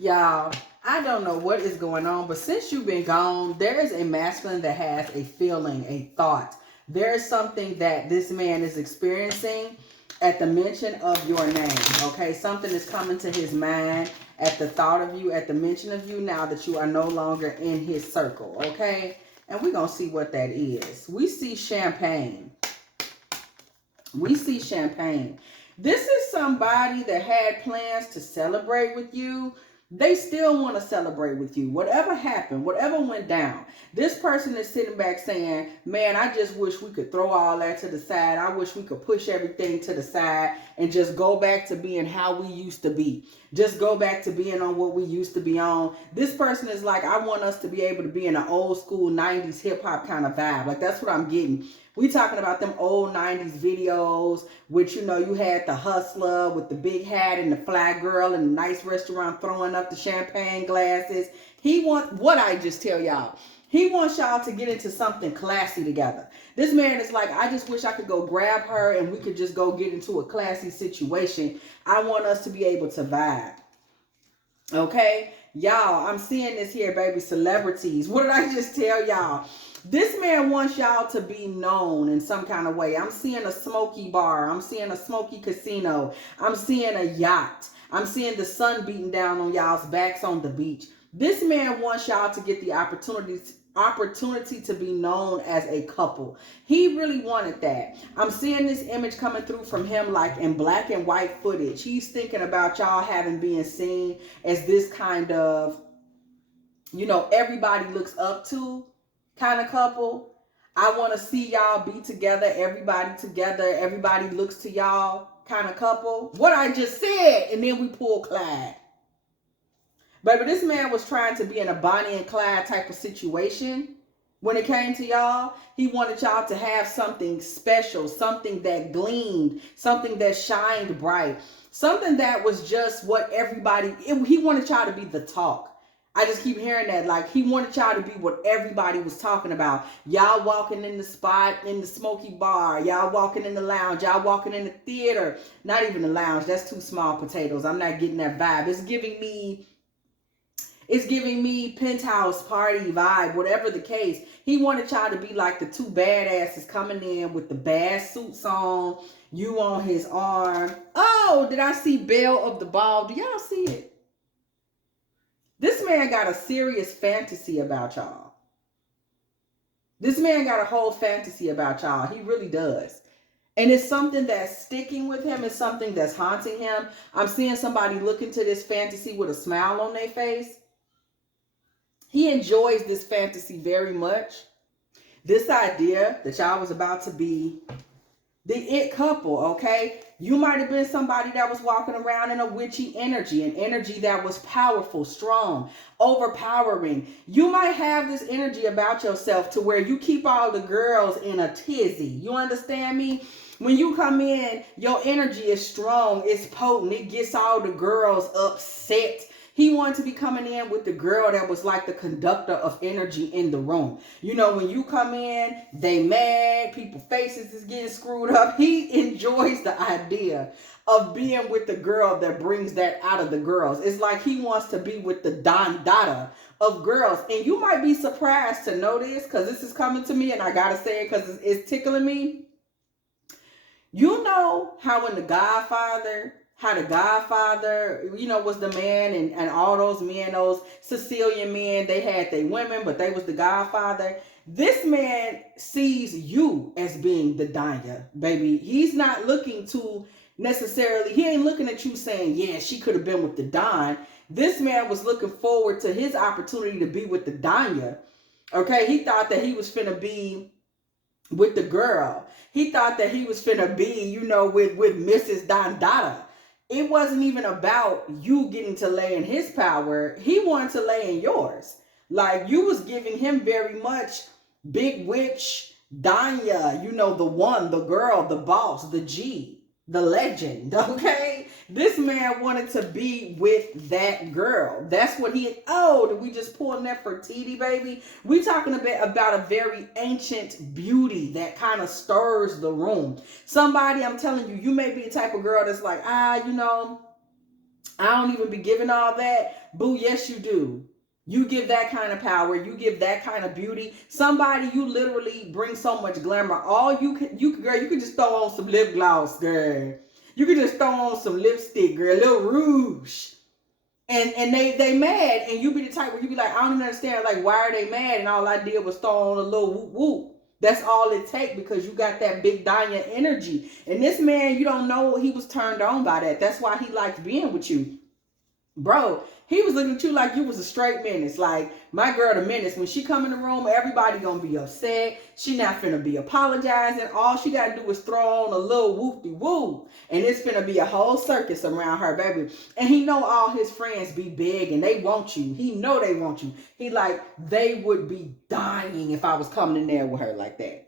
Y'all, I don't know what is going on, but since you've been gone, there is a masculine that has a feeling, a thought. There is something that this man is experiencing at the mention of your name, okay? Something is coming to his mind at the thought of you, at the mention of you, now that you are no longer in his circle, okay? And we're going to see what that is. We see champagne. We see champagne. This is somebody that had plans to celebrate with you. They still want to celebrate with you. Whatever happened, whatever went down, this person is sitting back saying, man, I just wish we could throw all that to the side. I wish we could push everything to the side and just go back to being how we used to be. Just go back to being on what we used to be on. This person is like, I want us to be able to be in an old school 90s hip hop kind of vibe. Like, that's what I'm getting. We talking about them old 90s videos, which, you know, you had the hustler with the big hat and the fly girl in a nice restaurant throwing up the champagne glasses. He wants, what I just tell y'all, he wants y'all to get into something classy together. This man is like, I just wish I could go grab her and we could just go get into a classy situation. I want us to be able to vibe. Okay? Y'all, I'm seeing this here, baby. Celebrities. What did I just tell y'all? This man wants y'all to be known in some kind of way. I'm seeing a smoky bar. I'm seeing a smoky casino. I'm seeing a yacht. I'm seeing the sun beating down on y'all's backs on the beach. This man wants y'all to get the opportunity to be known as a couple. He really wanted that. I'm seeing this image coming through from him like in black and white footage. He's thinking about y'all having been seen as this kind of, you know, everybody looks up to kind of couple. I want to see y'all be together, everybody looks to y'all kind of couple. What I just said, and then we pull Clyde. Baby, this man was trying to be in a Bonnie and Clyde type of situation. When it came to y'all, he wanted y'all to have something special, something that gleamed, something that shined bright, something that was just what everybody, he wanted y'all to be the talk. I just keep hearing that. Like, he wanted y'all to be what everybody was talking about. Y'all walking in the spot, in the smoky bar. Y'all walking in the lounge. Y'all walking in the theater. Not even the lounge. That's too small potatoes. I'm not getting that vibe. It's giving me penthouse party vibe, whatever the case. He wanted y'all to be like the two badasses coming in with the bad suits on, you on his arm. Oh, did I see Belle of the Ball? Do y'all see it? This man got a serious fantasy about y'all. This man got a whole fantasy about y'all. He really does. And it's something that's sticking with him. It's something that's haunting him. I'm seeing somebody look into this fantasy with a smile on their face. He enjoys this fantasy very much. This idea that y'all was about to be the it couple, okay? You might have been somebody that was walking around in a witchy energy, an energy that was powerful, strong, overpowering. You might have this energy about yourself to where you keep all the girls in a tizzy. You understand me? When you come in, your energy is strong, it's potent, it gets all the girls upset. He wanted to be coming in with the girl that was like the conductor of energy in the room. You know, when you come in, they mad, people's faces is getting screwed up. He enjoys the idea of being with the girl that brings that out of the girls. It's like he wants to be with the Don Dada of girls. And you might be surprised to know this, because this is coming to me and I gotta say it because it's tickling me. You know how in The Godfather, you know, was the man, and all those men, those Sicilian men, they had their women, but they was the Godfather. This man sees you as being the Danya, baby. He's not looking to necessarily, he ain't looking at you saying, yeah, she could have been with the Don. This man was looking forward to his opportunity to be with the Danya. Okay, he thought that he was finna be with the girl. He thought that he was finna be, you know, with Mrs. Dondada. It wasn't even about you getting to lay in his power. He wanted to lay in yours. Like, you was giving him very much big witch, Danya, you know, the one, the girl, the boss, the G, the legend, okay? This man wanted to be with that girl. That's what he, oh, did we just pull Nefertiti, baby? We talking a bit about a very ancient beauty that kind of stirs the room. Somebody, I'm telling you, you may be the type of girl that's like, you know, I don't even be giving all that. Boo, yes you do. You give that kind of power. You give that kind of beauty. Somebody, you literally bring so much glamour. All you could, girl, you could just throw on some lip gloss, girl. You could just throw on some lipstick, girl, a little rouge. And they mad, and you be the type where you be like, I don't even understand, like, why are they mad? And all I did was throw on a little whoop whoop. That's all it take, because you got that big Danya energy. And this man, you don't know, he was turned on by that. That's why he liked being with you. Bro, he was looking at you like you was a straight menace. Like, my girl, the menace, when she come in the room, everybody gonna be upset. She not finna be apologizing. All she gotta do is throw on a little whoop-de-woo. And it's finna be a whole circus around her, baby. And he know all his friends be big and they want you. He know they want you. He like, they would be dying if I was coming in there with her like that.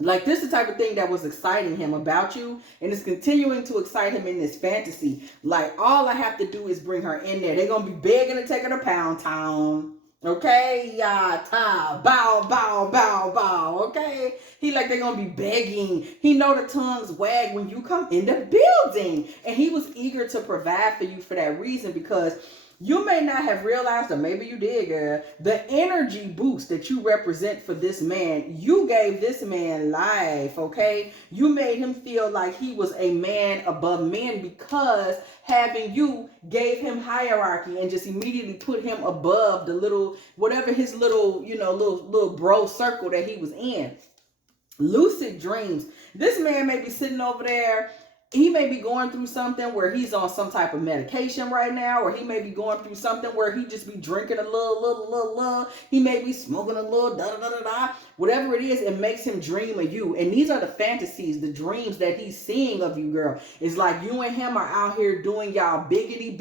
Like, this is the type of thing that was exciting him about you, and it's continuing to excite him in this fantasy. Like, all I have to do is bring her in there. They're going to be begging to take her to Pound Town. Okay? Ya, ta, bow, bow, bow, bow. Okay? He like, they're going to be begging. He know the tongues wag when you come in the building. And he was eager to provide for you for that reason, because you may not have realized, or maybe you did, girl, the energy boost that you represent for this man. You gave this man life, okay? You made him feel like he was a man above men, because having you gave him hierarchy and just immediately put him above the little, whatever his little, you know, little bro circle that he was in. Lucid dreams. This man may be sitting over there. He may be going through something where he's on some type of medication right now, or he may be going through something where he just be drinking a little. He may be smoking a little da-da-da-da-da. Whatever it is, it makes him dream of you. And these are the fantasies, the dreams that he's seeing of you, girl. It's like you and him are out here doing y'all biggity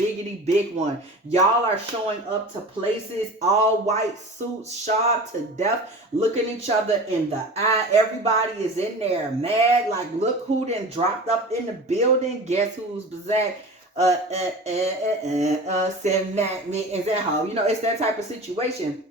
big one. Y'all are showing up to places, all white suits, sharp to death, looking each other in the eye. Everybody is in there mad, like, look who done dropped up in the building. Guess who's back? Send me is that how? You know, it's that type of situation.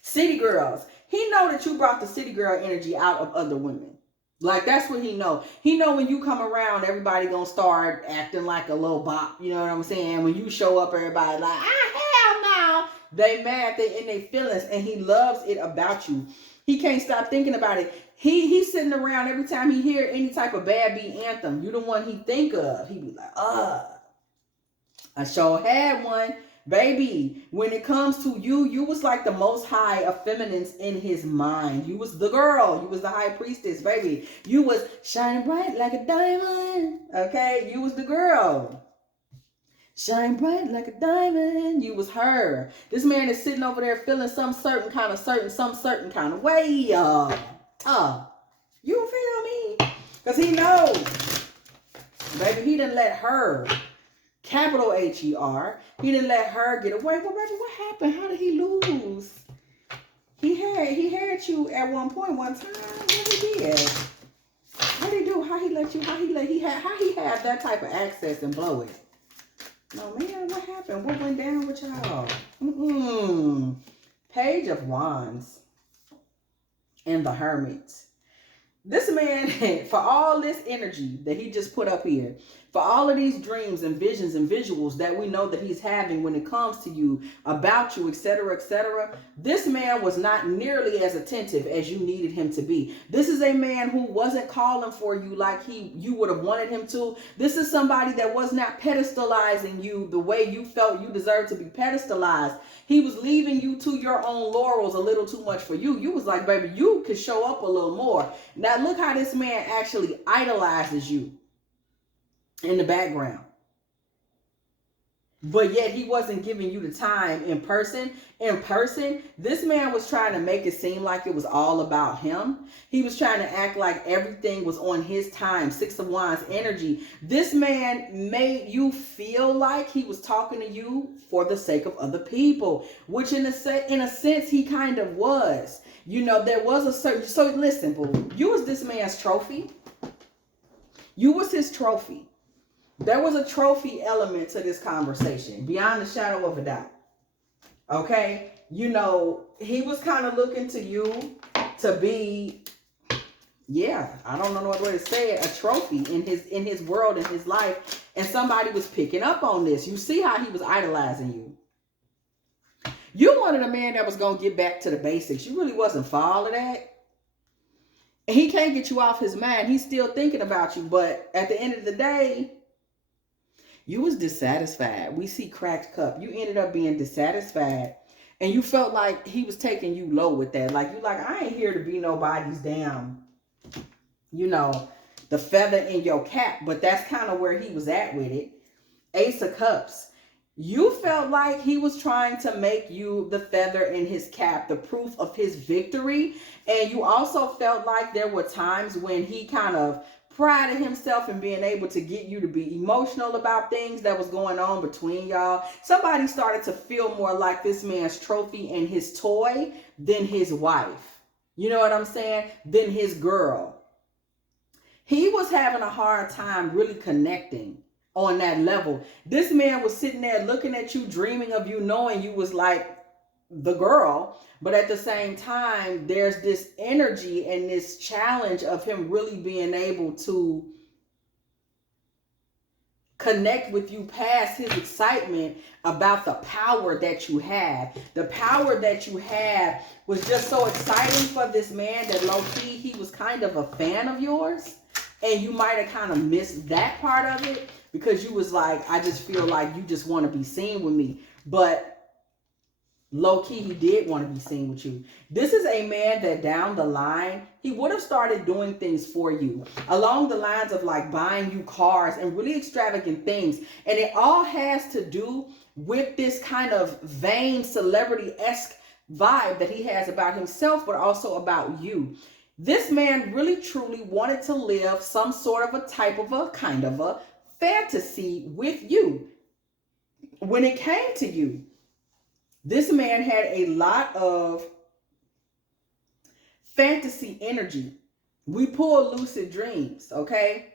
City girls. He know that you brought the city girl energy out of other women. Like, that's what he know. He know when you come around, everybody gonna start acting like a little bop. You know what I'm saying? When you show up, everybody like, hell no. They mad, they in their feelings, and he loves it about you. He can't stop thinking about it. He's sitting around every time he hear any type of bad beat anthem. You the one he think of. He be like, I sure had one. Baby, when it comes to you, you was like the most high of feminines in his mind. You was the girl. You was the high priestess, baby. You was shining bright like a diamond. Okay? You was the girl. Shine bright like a diamond. You was her. This man is sitting over there feeling some certain kind of way. You feel me? Because he knows. Baby, he didn't let her, capital H-E-R, he didn't let her get away. Well, baby, what happened? How did he lose? He had you at one point, one time. What he did? What did he do? How he had that type of access and blow it? No, man, what happened? What went down with y'all? Page of Wands and the Hermit. This man, for all this energy that he just put up here, for all of these dreams and visions and visuals that we know that he's having when it comes to you, about you, etc., this man was not nearly as attentive as you needed him to be. This is a man who wasn't calling for you like you would have wanted him to. This is somebody that was not pedestalizing you the way you felt you deserved to be pedestalized. He was leaving you to your own laurels a little too much for you. You was like, baby, you could show up a little more. Now look how this man actually idolizes you in the background. But yet he wasn't giving you the time in person. In person, this man was trying to make it seem like it was all about him. He was trying to act like everything was on his time. 6 of Wands energy. This man made you feel like he was talking to you for the sake of other people, which in a sense he kind of was. You know, there was a certain, so listen, boo, you was this man's trophy. You was his trophy. There was a trophy element to this conversation, beyond the shadow of a doubt. Okay? You know, he was kind of looking to you to be Yeah, I don't know what to say it, a trophy in his world, in his life, and somebody was picking up on this. You see how he was idolizing you. You wanted a man that was going to get back to the basics. You really wasn't for all of that. And he can't get you off his mind. He's still thinking about you. But at the end of the day, you was dissatisfied. We see cracked cup. You ended up being dissatisfied. And you felt like he was taking you low with that. Like, you like, I ain't here to be nobody's damn, you know, the feather in your cap. But that's kind of where he was at with it. Ace of Cups. You felt like he was trying to make you the feather in his cap, the proof of his victory. And you also felt like there were times when he kind of prided himself in being able to get you to be emotional about things that was going on between y'all. Somebody started to feel more like this man's trophy and his toy than his wife. You know what I'm saying? Than his girl. He was having a hard time really connecting on that level. This man was sitting there looking at you, dreaming of you, knowing you was like the girl. But at the same time, there's this energy and this challenge of him really being able to connect with you past his excitement about the power that you have. The power that you have was just so exciting for this man that low-key he was kind of a fan of yours. And you might have kind of missed that part of it because you was like, I just feel like you just want to be seen with me. But low-key, he did want to be seen with you. This is a man that down the line, he would have started doing things for you. Along the lines of like buying you cars and really extravagant things. And it all has to do with this kind of vain celebrity-esque vibe that he has about himself, but also about you. This man really truly wanted to live some sort of a type of a kind of a fantasy with you. When it came to you, this man had a lot of fantasy energy. We pull lucid dreams, okay?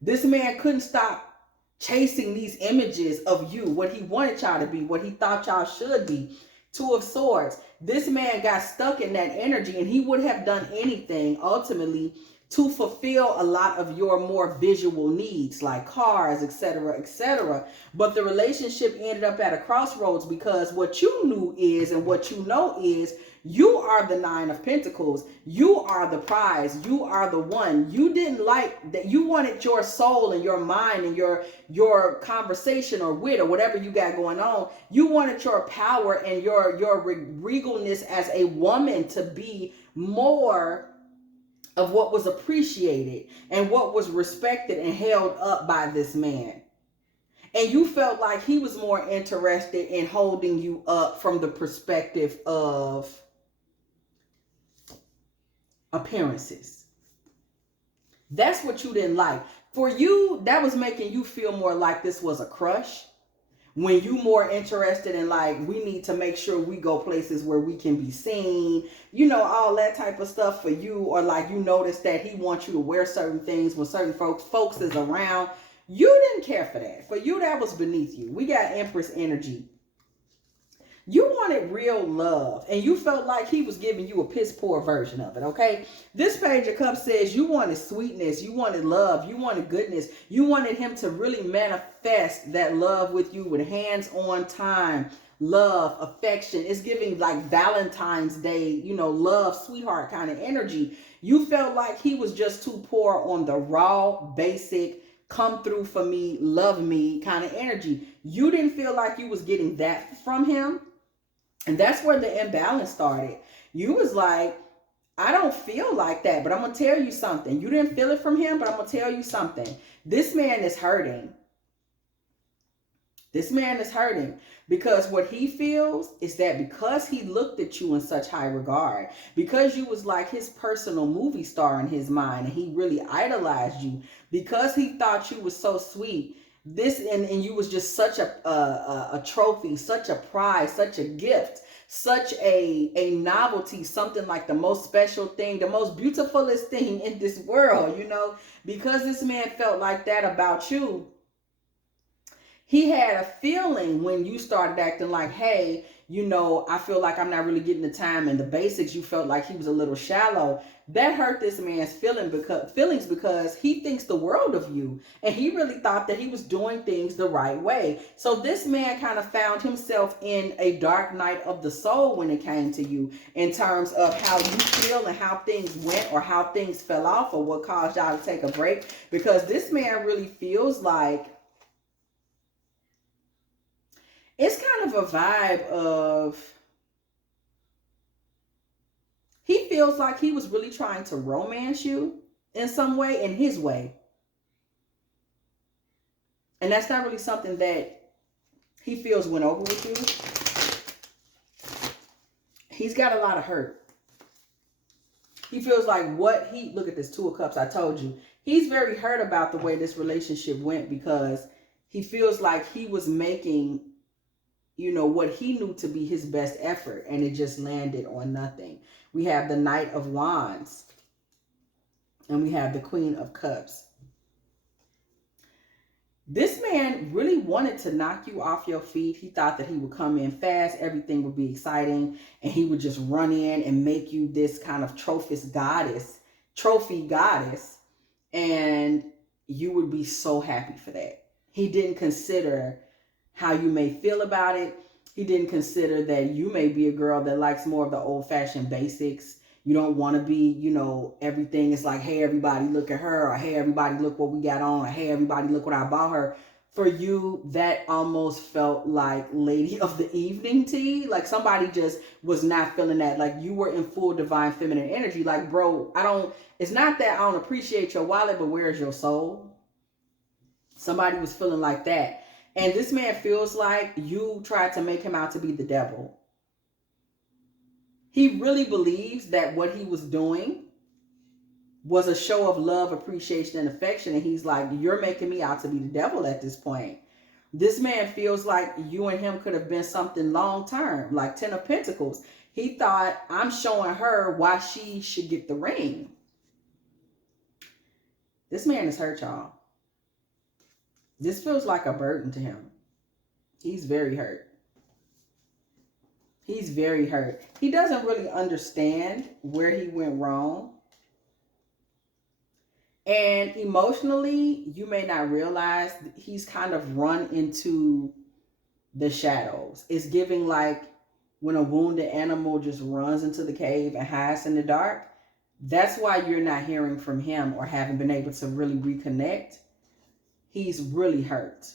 This man couldn't stop chasing these images of you, what he wanted y'all to be, what he thought y'all should be. Two of Swords. This man got stuck in that energy, and he would have done anything ultimately to fulfill a lot of your more visual needs, like cars, etc., etc. But the relationship ended up at a crossroads because what you knew is, and what you know is, you are the Nine of Pentacles. You are the prize. You are the one. You didn't like that. You wanted your soul and your mind and your conversation or wit or whatever you got going on. You wanted your power and your regalness as a woman to be more of what was appreciated and what was respected and held up by this man. And you felt like he was more interested in holding you up from the perspective of appearances. That's what you didn't like. For you, that was making you feel more like this was a crush. When you more interested in like, we need to make sure we go places where we can be seen, you know, all that type of stuff for you. Or like you notice that he wants you to wear certain things when certain folks is around. You didn't care for that. For you, that was beneath you. We got Empress energy. You wanted real love, and you felt like he was giving you a piss poor version of it, okay? This Page of Cups says you wanted sweetness, you wanted love, you wanted goodness. You wanted him to really manifest that love with you with hands-on time, love, affection. It's giving like Valentine's Day, you know, love, sweetheart kind of energy. You felt like he was just too poor on the raw, basic, come through for me, love me kind of energy. You didn't feel like you was getting that from him. And that's where the imbalance started. You was like, I don't feel like that, but I'm going to tell you something. You didn't feel it from him, but I'm going to tell you something. This man is hurting. This man is hurting because what he feels is that because he looked at you in such high regard, because you was like his personal movie star in his mind, and he really idolized you, because he thought you was so sweet, this and you was just such a trophy, such a prize, such a gift, such a novelty, something like the most special thing, the most beautifulest thing in this world, you know, because this man felt like that about you. He had a feeling when you started acting like, hey, I feel like I'm not really getting the time and the basics. You felt like he was a little shallow. That hurt this man's feelings because he thinks the world of you. And he really thought that he was doing things the right way. So this man kind of found himself in a dark night of the soul when it came to you, in terms of how you feel and how things went or how things fell off or what caused y'all to take a break. Because this man really feels like it's kind of a vibe of, he feels like he was really trying to romance you in some way, in his way. And that's not really something that he feels went over with you. He's got a lot of hurt. He feels like look at this 2 of Cups, I told you. He's very hurt about the way this relationship went because he feels like he was making, what he knew to be his best effort, and it just landed on nothing. We have the Knight of Wands, and we have the Queen of Cups. This man really wanted to knock you off your feet. He thought that he would come in fast, everything would be exciting, and he would just run in and make you this kind of trophy goddess, and you would be so happy for that. He didn't consider how you may feel about it. He didn't consider that you may be a girl that likes more of the old-fashioned basics. You don't want to be, everything is like, hey, everybody, look at her, or hey, everybody, look what we got on, or hey, everybody, look what I bought her. For you, that almost felt like Lady of the Evening tea. Like somebody just was not feeling that. Like you were in full divine feminine energy. Like, bro, it's not that I don't appreciate your wallet, but where's your soul? Somebody was feeling like that. And this man feels like you tried to make him out to be the devil. He really believes that what he was doing was a show of love, appreciation, and affection. And he's like, you're making me out to be the devil at this point. This man feels like you and him could have been something long term, like 10 of Pentacles. He thought, I'm showing her why she should get the ring. This man is hurt, y'all. This feels like a burden to him. He's very hurt. He's very hurt. He doesn't really understand where he went wrong. And emotionally, you may not realize he's kind of run into the shadows. It's giving like when a wounded animal just runs into the cave and hides in the dark. That's why you're not hearing from him or haven't been able to really reconnect. He's really hurt.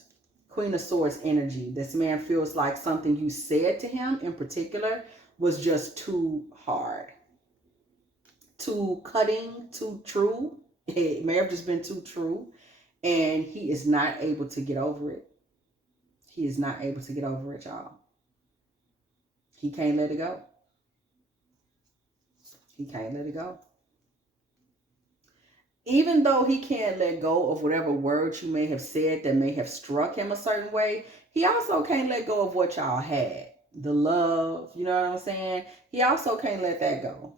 Queen of Swords energy. This man feels like something you said to him in particular was just too hard, too cutting, too true. It may have just been too true. And he is not able to get over it. He is not able to get over it, y'all. He can't let it go. He can't let it go. Even though he can't let go of whatever words you may have said that may have struck him a certain way, he also can't let go of what y'all had. The love, you know what I'm saying? He also can't let that go.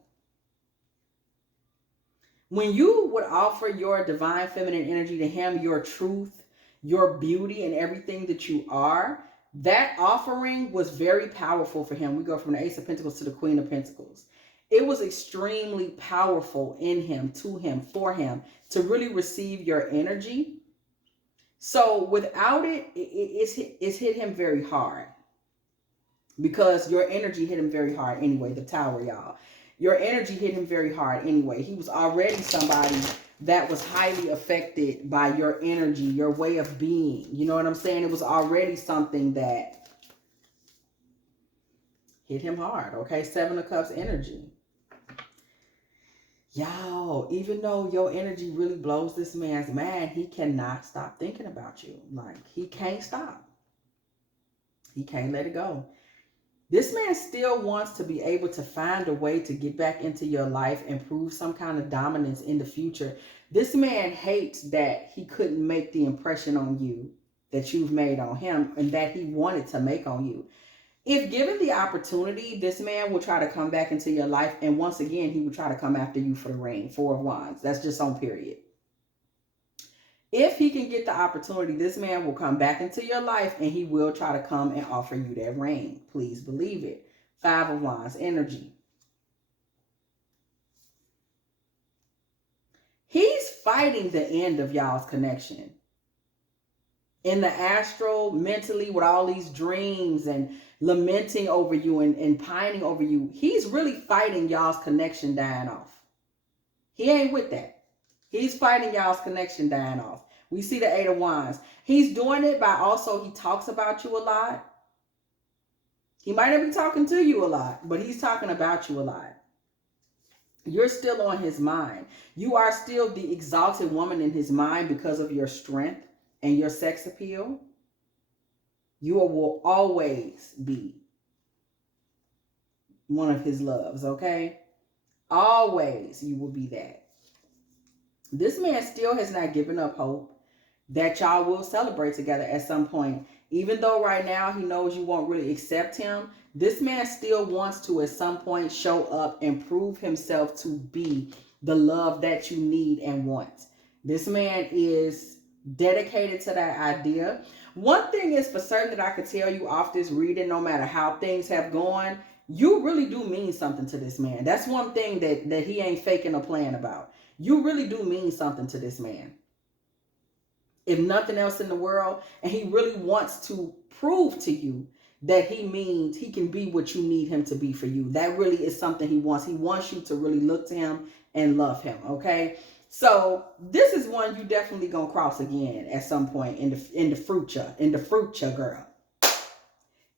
When you would offer your divine feminine energy to him, your truth, your beauty, and everything that you are, that offering was very powerful for him. We go from the Ace of Pentacles to the Queen of Pentacles. It was extremely powerful in him, to him, for him, to really receive your energy. So without it, it's hit him very hard. Because your energy hit him very hard anyway, the Tower, y'all. Your energy hit him very hard anyway. He was already somebody that was highly affected by your energy, your way of being. You know what I'm saying? It was already something that hit him hard, okay? 7 of Cups energy. Y'all, even though your energy really blows this man's mind, he cannot stop thinking about you. Like, he can't stop. He can't let it go. This man still wants to be able to find a way to get back into your life and prove some kind of dominance in the future. This man hates that he couldn't make the impression on you that you've made on him and that he wanted to make on you. If given the opportunity, this man will try to come back into your life. And once again, he will try to come after you for the ring. 4 of Wands. That's just on period. If he can get the opportunity, this man will come back into your life and he will try to come and offer you that ring. Please believe it. 5 of Wands energy. He's fighting the end of y'all's connection. In the astral, mentally, with all these dreams and lamenting over you and pining over you, he's really fighting y'all's connection dying off. He ain't with that. He's fighting y'all's connection dying off. We see the 8 of Wands. He's doing it by also, he talks about you a lot. He might not be talking to you a lot, but he's talking about you a lot. You're still on his mind. You are still the exalted woman in his mind because of your strength and your sex appeal. You will always be one of his loves, okay? Always you will be that. This man still has not given up hope that y'all will celebrate together at some point. Even though right now he knows you won't really accept him, this man still wants to at some point show up and prove himself to be the love that you need and want. This man is dedicated to that idea. One thing is for certain that I could tell you off this reading, no matter how things have gone, you really do mean something to this man. That's one thing that he ain't faking or playing about. You really do mean something to this man. If nothing else in the world, and he really wants to prove to you that he means he can be what you need him to be for you. That really is something he wants. He wants you to really look to him and love him, okay? So this is one you definitely gonna cross again at some point in the future, girl.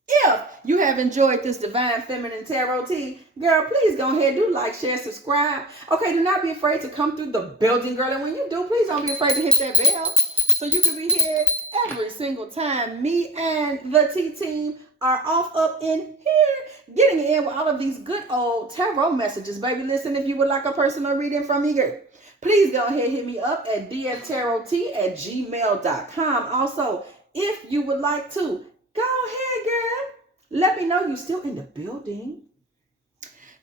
If you have enjoyed this Divine Feminine Tarot tea, girl, please go ahead, do like, share, subscribe. Okay, do not be afraid to come through the building, girl. And when you do, please don't be afraid to hit that bell so you can be here every single time me and the T team are off up in here, getting in with all of these good old tarot messages. Baby, listen, if you would like a personal reading from me, girl, please go ahead, hit me up at dftarottea@gmail.com. Also, if you would like to, go ahead, girl. Let me know you're still in the building.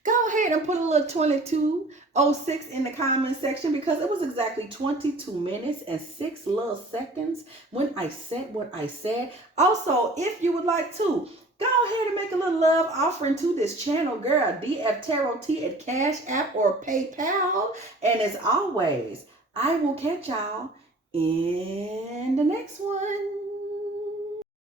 Go ahead and put a little 2206 in the comment section, because it was exactly 22 minutes and 6 little seconds when I said what I said. Also, if you would like to, go ahead and make a little love offering to this channel, girl. dftarottea at Cash App or PayPal. And as always, I will catch y'all in the next one.